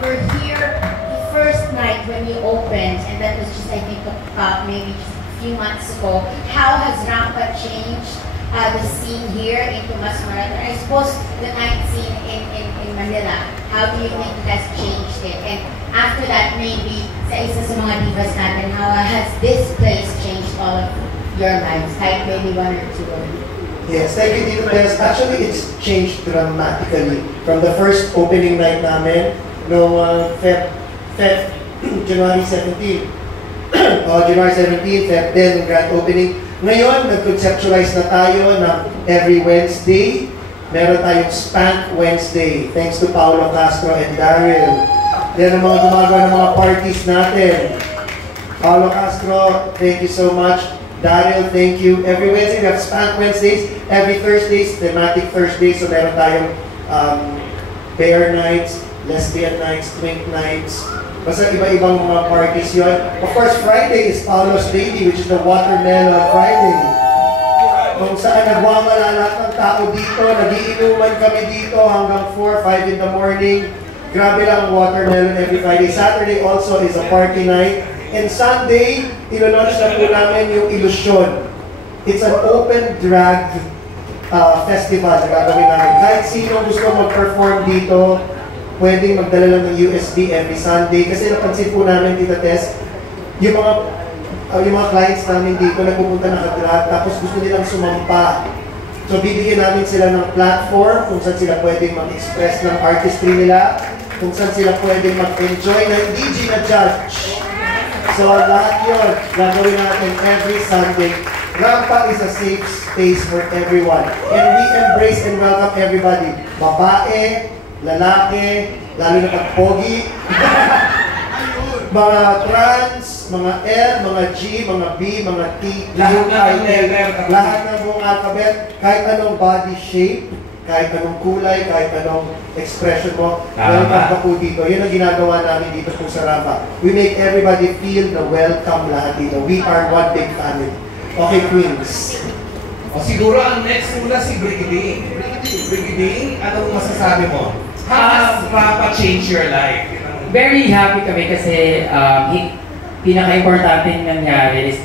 We're here the first night when you opened, and that was just, I think, maybe just a few months ago. How has Rampa changed the scene here into Mas Morato? I suppose the night scene in Manila, how do you think it has changed it? And after that, maybe sa isa sa mga divas natin, how has this place changed all of your lives? Like maybe one or two of you. Yes, thank you, Tito Tess. Actually, it's changed dramatically from the first opening night namin, no, January 17. January 17, Feb 10, grand opening. Ngayon, nag-conceptualize na tayo na every Wednesday, meron tayong Spank Wednesday. Thanks to Paolo Castro and Daryl. Then, ang mga gumagawa ng mga parties natin. Paolo Castro, thank you so much. Daryl, thank you. Every Wednesday, we have Spank Wednesdays. Every Thursdays, thematic Thursdays. So, meron tayong bear nights, lesbian nights, twink nights. Basta iba-ibang mga parties yun. Of course, Friday is Paulo's Baby, which is the Watermelon Friday. Kung saan nagwawala lahat ng tao dito, nagiinuman kami dito hanggang 4, 5 in the morning. Grabe lang ang watermelon every Friday. Saturday also is a party night. And Sunday, ilo-launch na po namin yung Illusion. It's an open drag festival na gagawin namin. Kahit sino gusto mag-perform dito, pwedeng magdala lang ng USB every Sunday. Kasi napansin po namin, Tita Tess, yung mga clients namin dito nagpupunta na kadrag, tapos gusto nilang sumampa. So bibigyan namin sila ng platform kung saan sila pwedeng mag-express ng artistry nila, kung saan sila pwedeng mag-enjoy ng DJ na judge. So lahat yun, gagawin natin every Sunday. Rampa is a safe space for everyone. And we embrace and welcome everybody. Babae, lalaki, lalo na pag-pogi, mga trans, mga L, mga G, mga B, mga T, lahat ng buong alphabet, kahit anong body shape, kahit anong kulay, kahit anong expression mo, welcome ka po dito. Yun ang ginagawa namin dito po sa Rampa. We make everybody feel the welcome lahat dito. We are one big family. Okay, Queens. O siguro ang next muna si Brigiding. Brigiding, anong masasabi mo? How has Rampa changed your life? Very happy kami kasi pinaka-importante nangyari is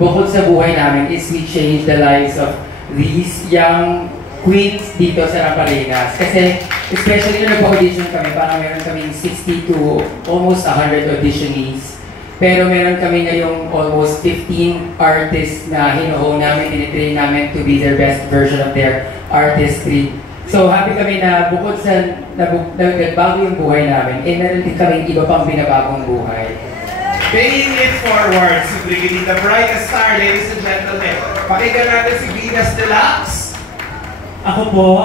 bukod sa buhay namin is we change the lives of these young queens dito sa Ramparinas. Kasi especially nung nag-audition kami, parang meron kaming 60 to almost 100 auditionees. Pero meron kami ngayong almost 15 artists na hinuho namin, tinitrain namin to be their best version of their artistry. So happy kami na bukod sa nagbago yung buhay namin, meron din kami iba pang binabagong buhay. Paying it forward, si Brigiding, the brightest star, ladies and gentlemen. Pakinggan natin si Venus Deluxe. Ako po,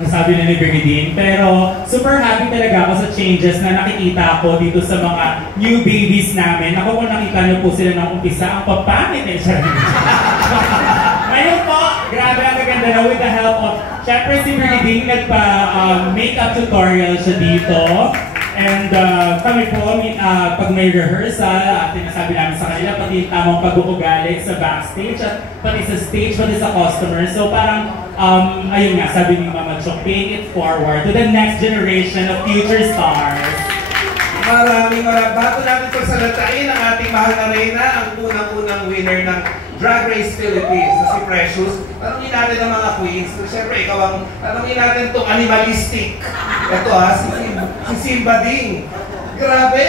nasabi na ni Brigiding, pero super happy talaga ako sa changes na nakikita ko dito sa mga new babies namin. Ako kung nakita niyo po sila ng umpisa, ang papangit eh siya. Ngayon po, grabe ang gaganda na with the help of, syempre si Brigiding nagpa-makeup tutorial siya dito. And kami po, pag may rehearsal, sinasabi namin sa kanila, pati yung tamang pag-uugali sa backstage, at pati sa stage, pati sa customers. So parang, ayun nga, sabi ni Mama Chok, paying it forward to the next generation of future stars. Maraming. Bago natin pagsalatain ang ating mahal na reyna, ang unang-unang winner ng Drag Race Philippines, na si Precious. Tanungin natin ang mga queens. Siyempre, ikaw ang tanungin natin itong animalistic. Ito si Simba Ding. Grabe!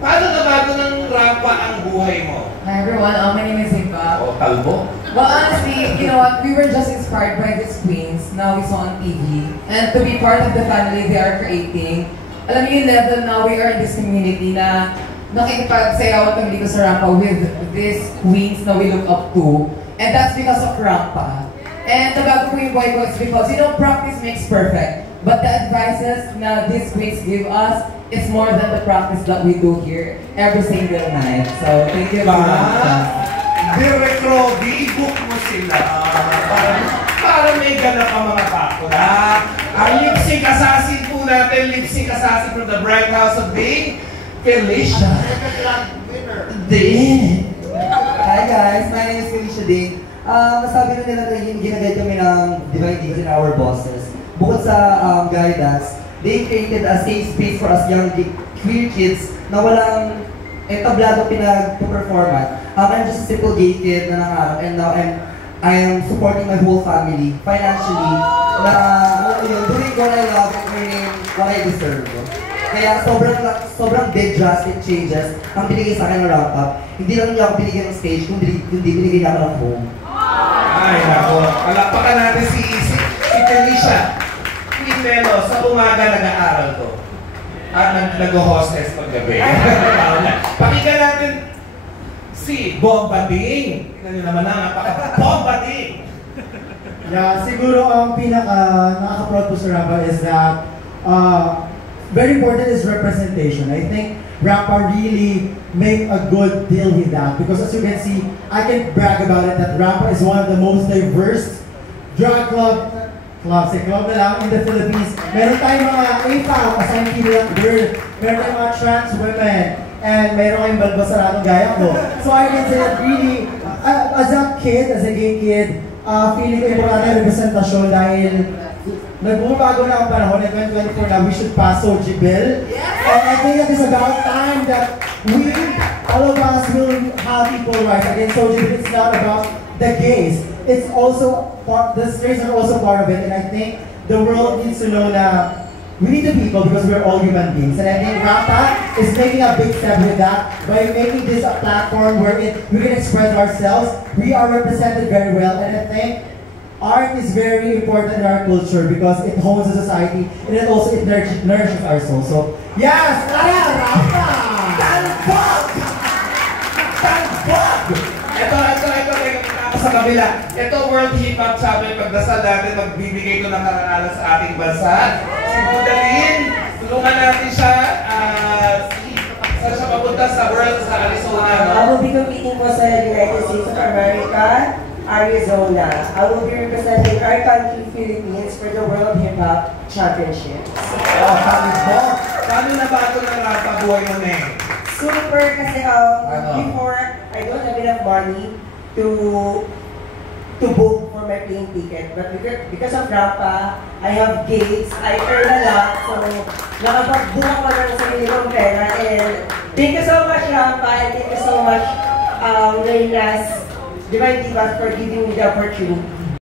Paano nabago ng Rampa ang buhay mo? Hi everyone, my name is Simba. O, kalbo? Well, honestly, you know what? We were just inspired by these queens. Now we saw on TV. And to be part of the family they are creating. Alam niyo yung level now we are in this community na nakikipagsayawan kami dito sa Rampa with these queens na we look up to. And that's because of Rampa. And nabago po yung boy ko is because, you know, practice makes perfect. But the advices na these queens give us, it's more than the practice that we do here every single night. So, thank you very much. Direct Rodi, book mo sila. Para may ganap ang mga bakula. Ang lip-sync assassin po natin, lip-sync assassin from the Bright House of Ding, Felicia Ding. Hi guys, my name is Felicia Ding. Masabi na nila na yung ginagay kami ng Divine Deeds in our bosses. Bukod sa guidance, they created a safe space for us young queer kids na walang entablado pinag-performan. I'm just a simple gay kid na nangarap, and now I am supporting my whole family financially na doing what I love and earning what I deserve. Kaya sobrang big drastic changes ang binigay sa akin ng Ramp Up. Hindi lang niya ako binigyan ng stage, kundi binigay niya ako ng home. Ay, nako. Palakpakan natin si Felicia. Fellow, sa umaga nag-aaral to. At nag-hostess paggabi. Pakinggan natin si Bombading. Tingnan nyo naman na, Bombading! Yeah, siguro ang nakaka-proud po sa Rampa is that very important is representation. I think Rampa really make a good deal with that because as you can see, I can brag about it that Rampa is one of the most diverse drag club na lang in the Philippines. Meron tayong mga AFAM, assigned female girl, meron tayong mga trans women, and meron kayong balbasaradong gaya ko. So I can say that really, as a kid, as a gay kid, feeling ko importante representasyon dahil nagbubago na ang panahon at 2024 na we should pass Soji Bill. And I think that it's about time that we, all of us, will have equal rights. Again, Soji Bill, it's not about the gays. It's also, the straights are also part of it, and I think the world needs to know that we need the people because we're all human beings. And I think Rampa is making a big step with that by making this a platform where we can express ourselves. We are represented very well, and I think art is very important in our culture because it hones the society and it also nourishes our soul. So, yes, tara, Rampa! Tanpog! Ito, sa kabila. Ito, World Hip Hop Champion. Pagdasal natin, magbibigay ko ng karangalan sa ating bansa. Si Budalin, tulungan natin siya. Saan siya papunta sa World sa Arizona? I will be competing po sa United States of America, Arizona. I will be representing our country, Philippines, for the World Hip Hop Championships. Paano na ba ito ng Rampa buhay mo na eh? Super kasi before, I don't have enough money to book for my plane ticket. But because of Rampa, I have gigs, I earn a lot, so nakapag-book ako ng sarili kong pera. And thank you so much, Rampa, and thank you so much, Reynas, Divine Divas, for giving me the opportunity.